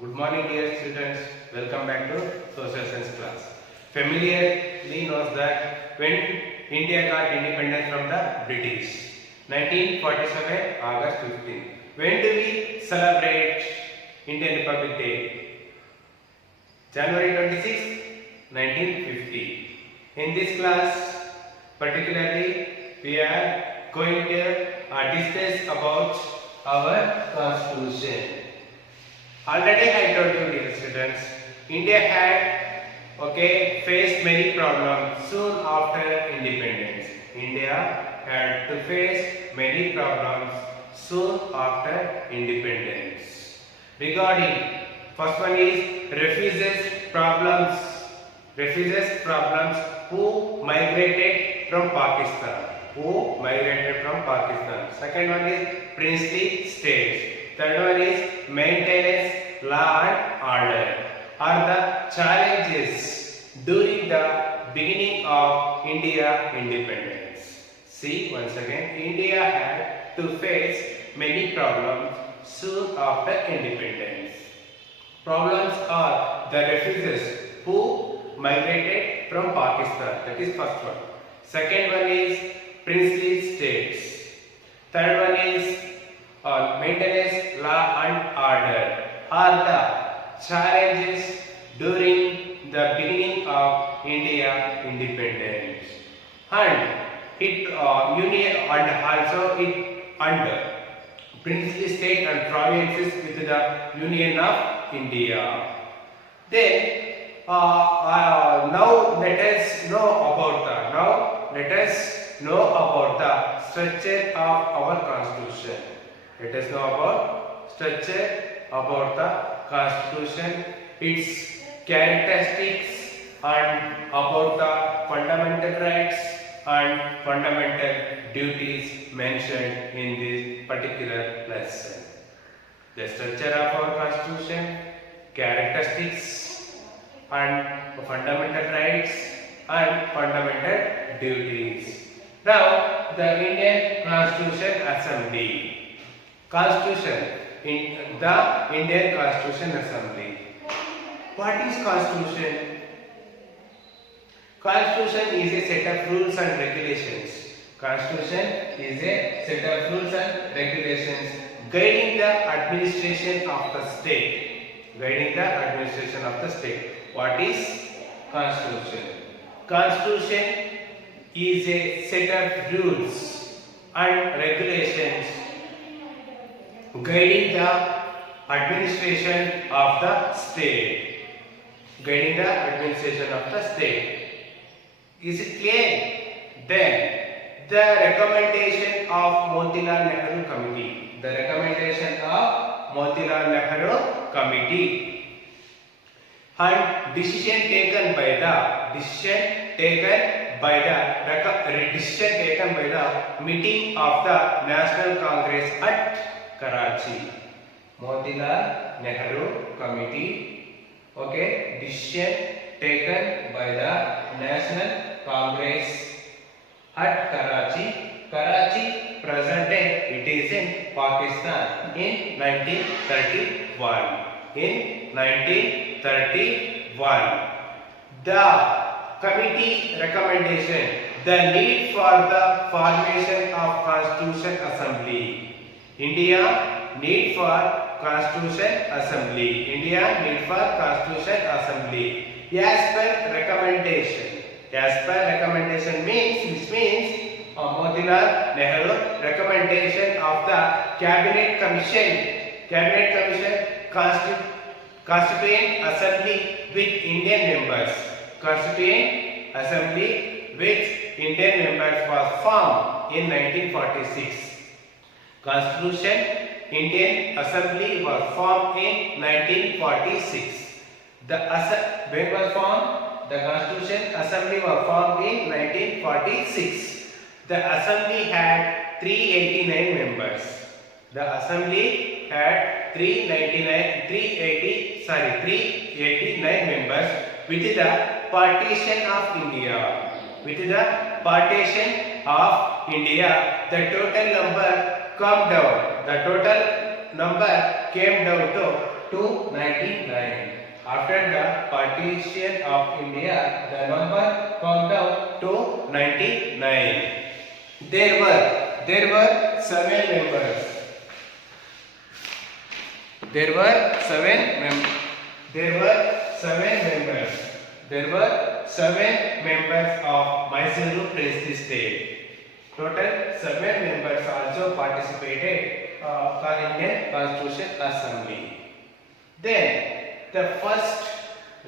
Good morning, dear students. Welcome back to Social Science class. Familiarly knows that when India got independence from the British, 1947 August 15. When do we celebrate Indian Republic Day? January 26, 1950. In this class, particularly, we are going to discuss about our Constitution. Already I told you, dear students, India had faced many problems soon after independence. India had to face many problems soon after independence. Regarding first one is refugees problems who migrated from Pakistan. Second one is princely states. Third one is maintenance law and order are the challenges during the beginning of India independence. See once again, India had to face many problems soon after independence. Problems are the refugees who migrated from Pakistan, that is first one. Second one is princely states. Third one is maintenance law and order are the challenges during the beginning of India independence, and it union and also it under princely state and provinces with the Union of India. Then now let us know about the structure of our Constitution. Let us know about structure about the Constitution, its characteristics, and about the fundamental rights and fundamental duties mentioned in this particular lesson. The structure of our Constitution, characteristics, and fundamental rights and fundamental duties. Now, the Indian Constitution Assembly. Constitution in the Indian Constitution Assembly. What is Constitution? Constitution is a set of rules and regulations. Constitution is a set of rules and regulations guiding the administration of the state. What is Constitution? Constitution is a set of rules and regulations guiding the administration of the state. Is it clear? Then the recommendation of Motilal Nehru Committee and decision taken by the meeting of the National Congress at Karachi. Motilal Nehru Committee, decision taken by the National Congress at Karachi. Karachi, present day, it is in Pakistan in 1931. The committee recommendation, the need for the formation of Constitution Assembly. India need for Constitution Assembly. As per recommendation means Motilal Nehru recommendation of the Cabinet Commission Constituent Assembly with Indian members. Was formed in 1946. Constitution Indian Assembly was formed in 1946. When was formed? The Constitution Assembly was formed in 1946. The Assembly had 389 members. The Assembly had 389 members with the partition of India. The total number came down to 299. After the partition of India, the number come down to 99. There were 7 members. There were 7 members. There were 7 members of Mysuru Princely State. Total 7 members also participated for Indian Constitution Assembly. Then the first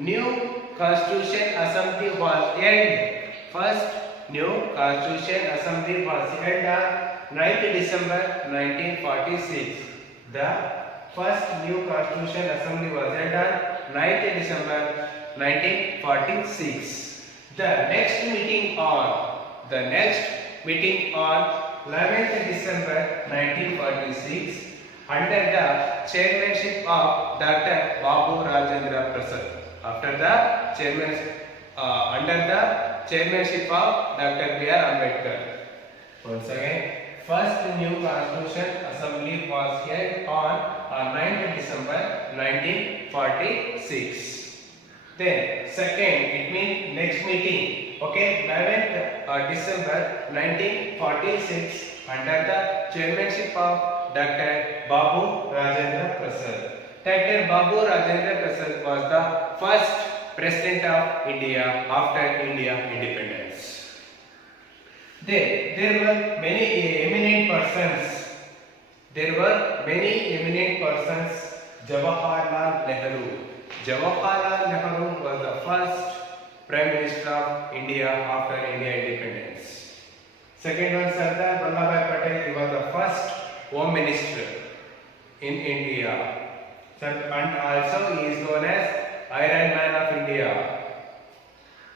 new Constitution Assembly was held. First new Constitution Assembly was held on 9th December 1946. The first new Constitution Assembly was held on 9th December 1946. The next meeting on 11th December 1946 under the chairmanship of Dr. Babu Rajendra Prasad. After the under the chairmanship of Dr. B.R. Ambedkar. Once again, first new Constitution Assembly was held on 9th December 1946. Then second, it means next meeting. Okay, 11th December 1946 under the chairmanship of Dr. Babu Rajendra Prasad. Dr. Babu Rajendra Prasad was the first President of India after India independence. There were many eminent persons. Jawaharlal Nehru. Jawaharlal Nehru was the first Prime Minister of India after India independence. Second one, Sardar Vallabhbhai Patel. He was the first Home Minister in India. And also he is known as Iron Man of India.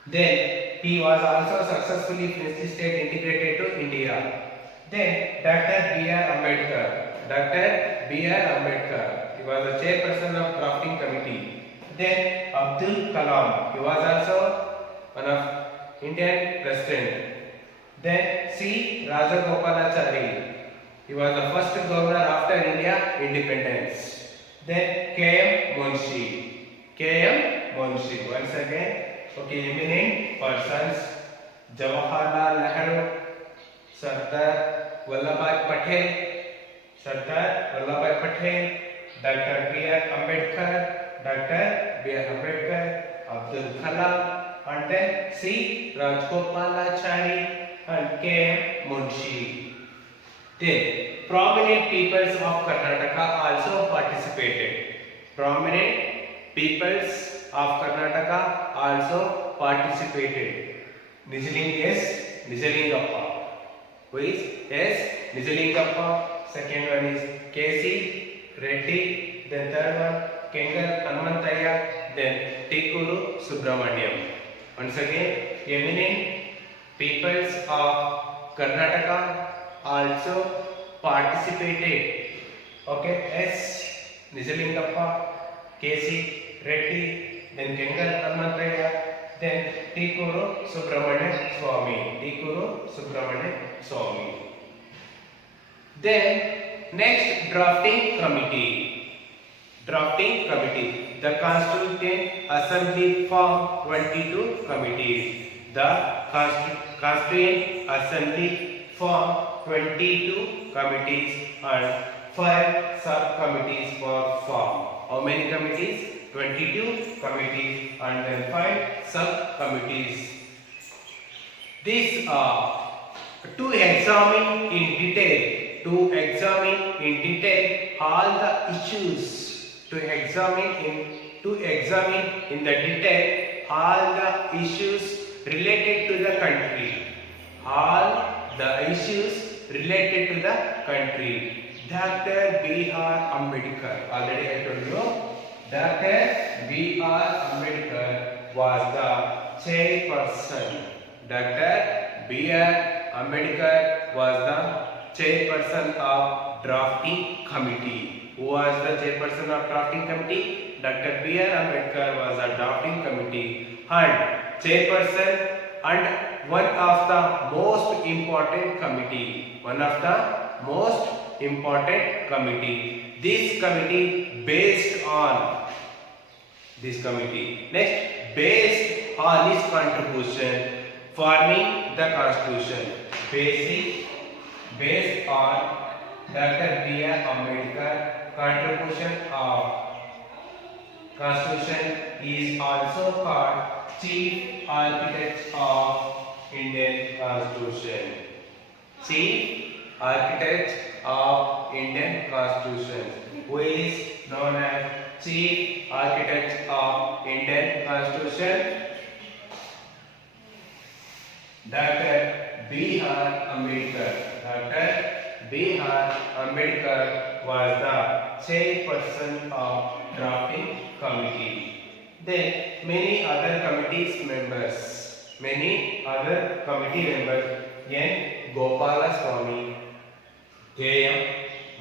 Then he was also successfully Princely State integrated to India. Then Dr. B.R. Ambedkar. He was the chairperson of drafting committee. Then Abdul Kalam. He was also one of Indian president. Then C. Rajagopalachari. He was the first governor after India independence. Then K.M. Munshi. Once again, okay, eminent persons: Jawaharlal Nehru, Sardar Vallabhbhai Patel, Dr. B.R. Ambedkar, Abdul Kalam, and then C. Rajagopalachari and K.M. Munshi. Then prominent peoples of Karnataka also participated. Nijalingappa. Who is S. Nijalingappa. Second one is K.C. Reddy. Then third one Kengal Hanmantayya. Then Tikuru Subramaniam. Once again, eminent peoples of Karnataka also participated. Okay, S. Nijalingappa, K.C. Reddy, then Kengal Hanmantayya, then Tikuru Subramanian Swamy. Then next, drafting committee. The Constituent Assembly formed 22 committees. The Constituent Assembly formed 22 committees and 5 subcommittees were formed. How many committees? 22 committees and then 5 subcommittees. These are to examine in detail all the issues. To examine in the detail all the issues related to the country. Dr. B.R. Ambedkar. Already I told you. Dr. B.R. Ambedkar was the chairperson. Dr. B.R. Ambedkar was the chairperson of drafting committee. Who was the chairperson of drafting committee? Dr. B.R. Ambedkar was the drafting committee and chairperson and one of the most important committee. One of the most important committee. This committee based on this committee. Next, based on his contribution forming the constitution. Based on Dr. B.R. Ambedkar contribution of constitution is also called chief architect of Indian constitution. Chief architect of Indian constitution, who is known as chief architect of Indian constitution, Dr. B.R. Ambedkar. Dr. B.R. Ambedkar was the chairperson of drafting committee. Then many other committee members, N. Gopalaswamy, K.M.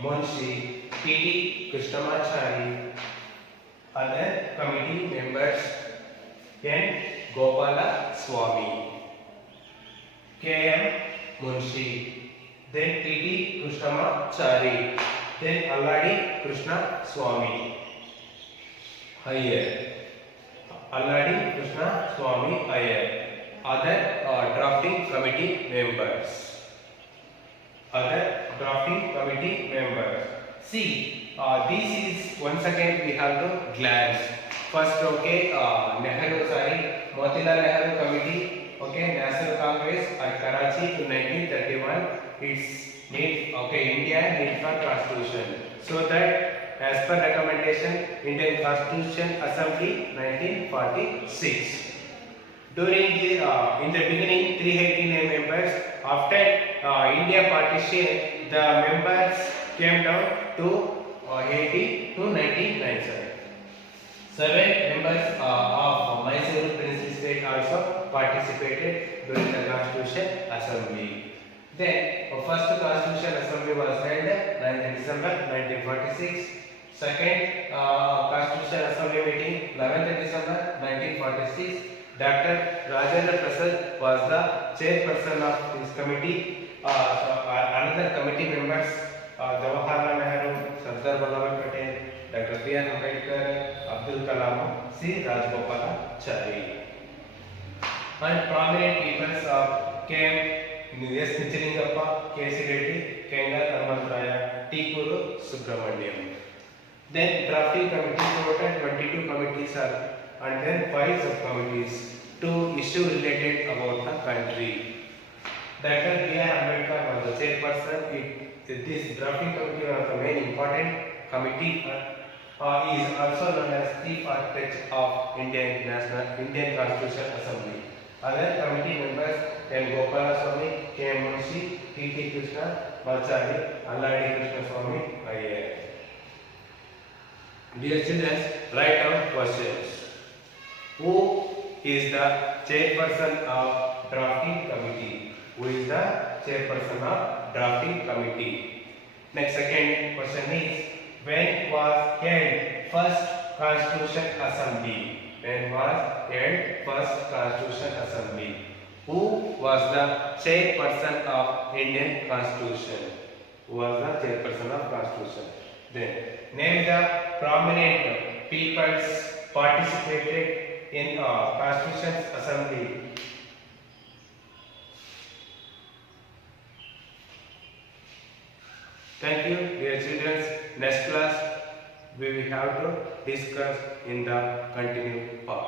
Munshi, T.D. Krishnamachari. Other committee members, N. Gopalaswamy, K.M. Munshi, then T.D. Krishnamachari, then Alladi Krishna Swamy Iyer. Alladi Krishna Swamy Iyer. Other drafting committee members. See, this is once again we have to glance. First, okay, Nehru, Motilal Nehru Committee, okay, National Congress at Karachi in 1931. It's need, okay, India need for constitution. So that as per recommendation, Indian Constitution Assembly 1946. During the in the beginning 389 members. After India partition, the members came down to 80 to 1997. 7 members of Mysore Princely State also participated during the Constitution Assembly. Then first Constitution Assembly was held 9th December 1946. Second Constitution Assembly meeting 11th December 1946. Dr. Rajendra Prasad was the chairperson of this committee. Another committee members Jawaharlal Nehru, Sardar Vallabhbhai Patel, Dr. B.R. Ambedkar, Abdul Kalam, C. Rajgopalachari. And prominent peoples of K.M. S. Nichalingappa, K.C. Reddy, Kenga Hanumantraya, T. Kuru Subramaniam. Then drafting committee, total 22 committees are, and then 5 subcommittees to issue related about the country. Dr. B.R. Ambedkar was the chairperson. This drafting committee was the main important committee. Is also known as Chief Architect of Indian Constitution Assembly. Other committee members N. Gopalaswamy, K. M. Munshi, T.T. Krishnamachari, Alladi Krishna Swamy Iyer. Dear children, write down questions. Who is the chairperson of drafting committee? Who is the chairperson of drafting committee? Next, second question is, when was held first Constitution Assembly? When was held first Constitution Assembly? Who was the chairperson of Indian Constitution? Who was the chairperson of Constitution? Then name the prominent peoples participated in Constitution Assembly. Thank you, dear children. Next class we will have to discuss in the continued part.